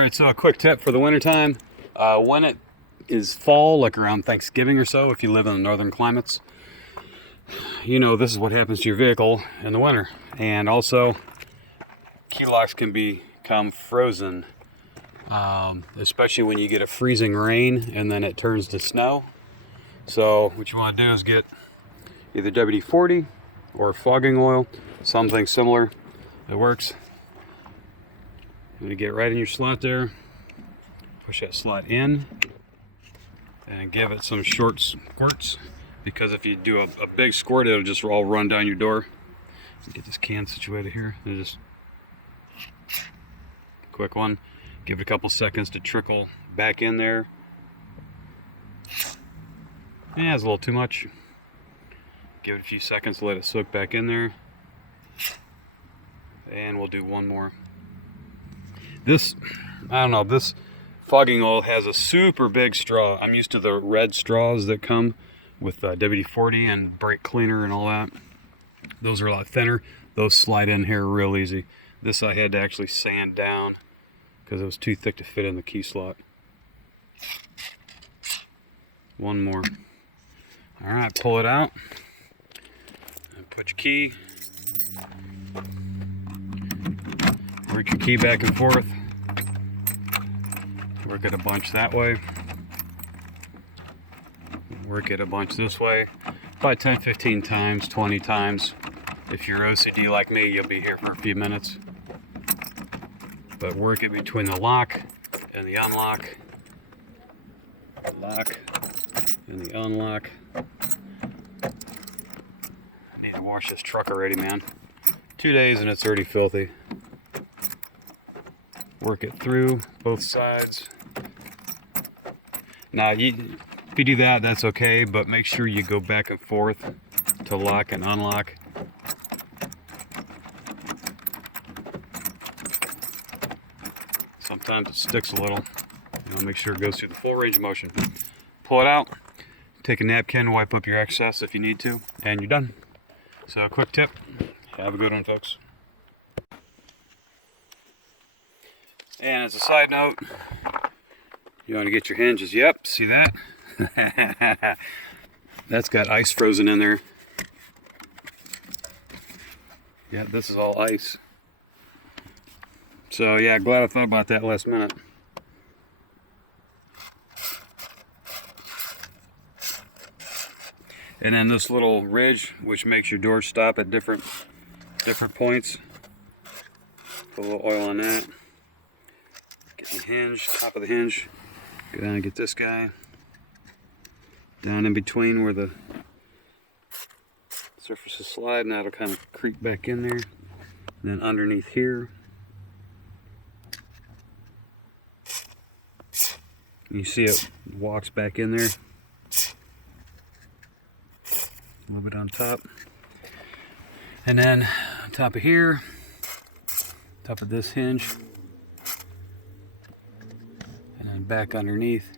Alright, so a quick tip for the wintertime. When it is fall, like around Thanksgiving or so, if you live in the northern climates, you know this is what happens to your vehicle in the winter. And also, key locks can become frozen, especially when you get a freezing rain and then it turns to snow. So what you want to do is get either WD-40 or fogging oil, something similar. It works. I'm going to get right in your slot there, push that slot in, and give it some short squirts, because if you do a big squirt, it'll just all run down your door. Get this can situated here, and just quick one. Give it a couple seconds to trickle back in there. Yeah, it's a little too much. Give it a few seconds to let it soak back in there. And we'll do one more. This, I don't know, this fogging oil has a super big straw. I'm used to the red straws that come with WD-40 and brake cleaner and all that. Those are a lot thinner. Those slide in here real easy. This I had to actually sand down because it was too thick to fit in the key slot. One more. All right, pull it out. And put your key. Work your key back and forth. Work it a bunch that way. Work it a bunch this way. About 10, 15 times, 20 times. If you're OCD like me, you'll be here for a few minutes. But work it between the lock and the unlock. Lock and the unlock. I need to wash this truck already, man. 2 days and it's already filthy. Work it through both sides. Now, if you do that, that's okay, but make sure you go back and forth to lock and unlock. Sometimes it sticks a little. Make sure it goes through the full range of motion. Pull it out, take a napkin, wipe up your excess if you need to, and you're done. So, a quick tip. Have a good one, folks. And as a side note, you want to get your hinges. Yep, see that? That's got ice frozen in there. Yeah, this is all ice. So yeah, glad I thought about that last minute. And then this little ridge, which makes your door stop at different points. Put a little oil on that. Get the hinge, top of the hinge. Go down and get this guy. Down in between where the surface is sliding, that'll kind of creep back in there. And then underneath here. You see it walks back in there. A little bit on top. And then on top of here, top of this hinge. And then back underneath.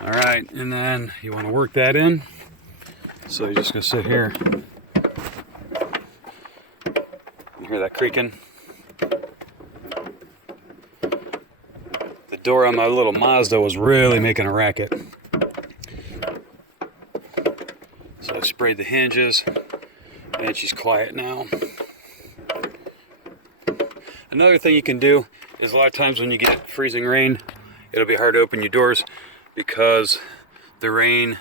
All right, and then you want to work that in. So you're just gonna sit here. You hear that creaking? The door on my little Mazda was really making a racket. So I sprayed the hinges, and she's quiet now. Another thing you can do is a lot of times when you get freezing rain, it'll be hard to open your doors because the rain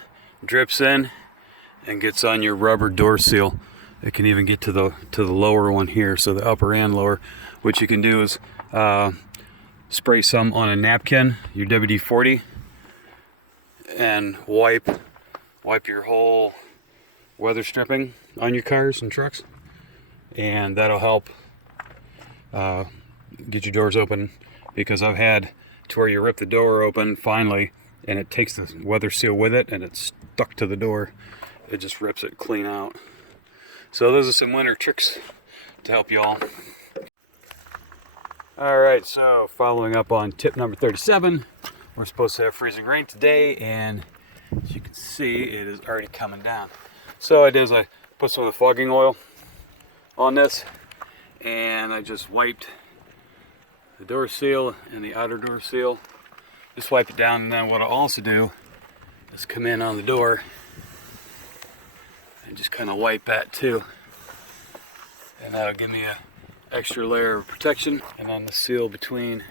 drips in and gets on your rubber door seal. It can even get to the lower one here, so the upper and lower. What you can do is spray some on a napkin, your WD-40, and wipe your whole weather stripping on your cars and trucks, and that'll help get your doors open, because I've had to where you rip the door open finally and it takes the weather seal with it and it's stuck to the door. It just rips it clean out. So those are some winter tricks to help y'all. Alright, so following up on tip number 37, we're supposed to have freezing rain today, and as you can see, it is already coming down. So what I did is I put some of the fogging oil on this, and I just wiped the door seal and the outer door seal. Just wipe it down, and then what I'll also do is come in on the door and just kind of wipe that too. And that'll give me a extra layer of protection. And on the seal between,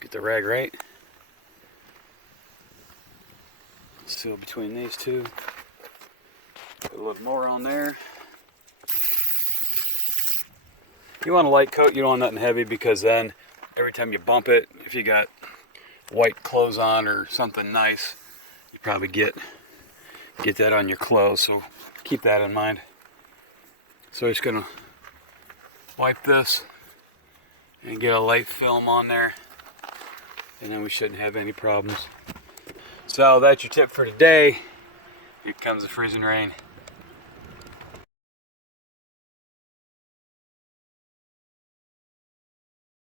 get the rag right. Seal between these two. Put a little more on there. You want a light coat, you don't want nothing heavy, because then every time you bump it, if you got white clothes on or something nice, you probably get that on your clothes, so keep that in mind. So I'm just gonna wipe this and get a light film on there, and then we shouldn't have any problems. So that's your tip for today. Here comes the freezing rain.